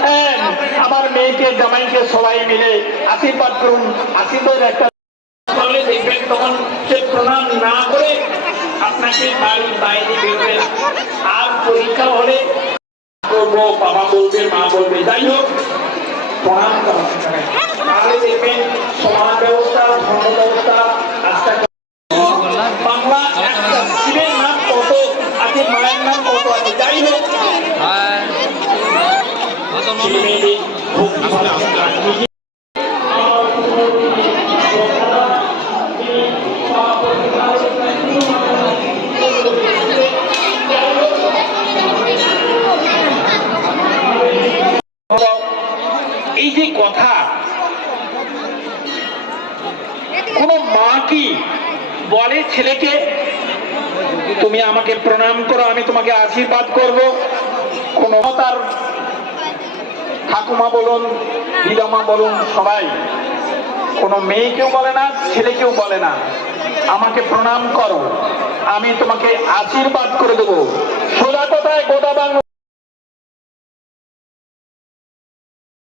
হ্যাঁ, আমার মেয়েকে জামাইকে সবাই মিলে আশীর্বাদ করুন। আশীর্বাদ একটা দেখবেন তখন সে প্রণাম না করে আপনাকে বাড়ির বাইরে বেরোবে আর পরীক্ষা হলে করব বাবা বলবে মা বলবে যাই হোক প্রণাম তাহলে দেখবেন সমাজ ব্যবস্থা ধর্ম ব্যবস্থা আস্থা বাংলা একটা এই যে কথা, কোন মা কি বলে ছেলেকে, তুমি আমাকে প্রণাম করো, আমি তোমাকে আশীর্বাদ করব কোন তার ঠাকুমা বলুন, দিদামা বলুন, সবাই। কোনো মেয়েকেও বলে না ছেলেকেও বলে না। আমাকে প্রণাম করো। আমি তোমাকে আশীর্বাদ করে দেবো।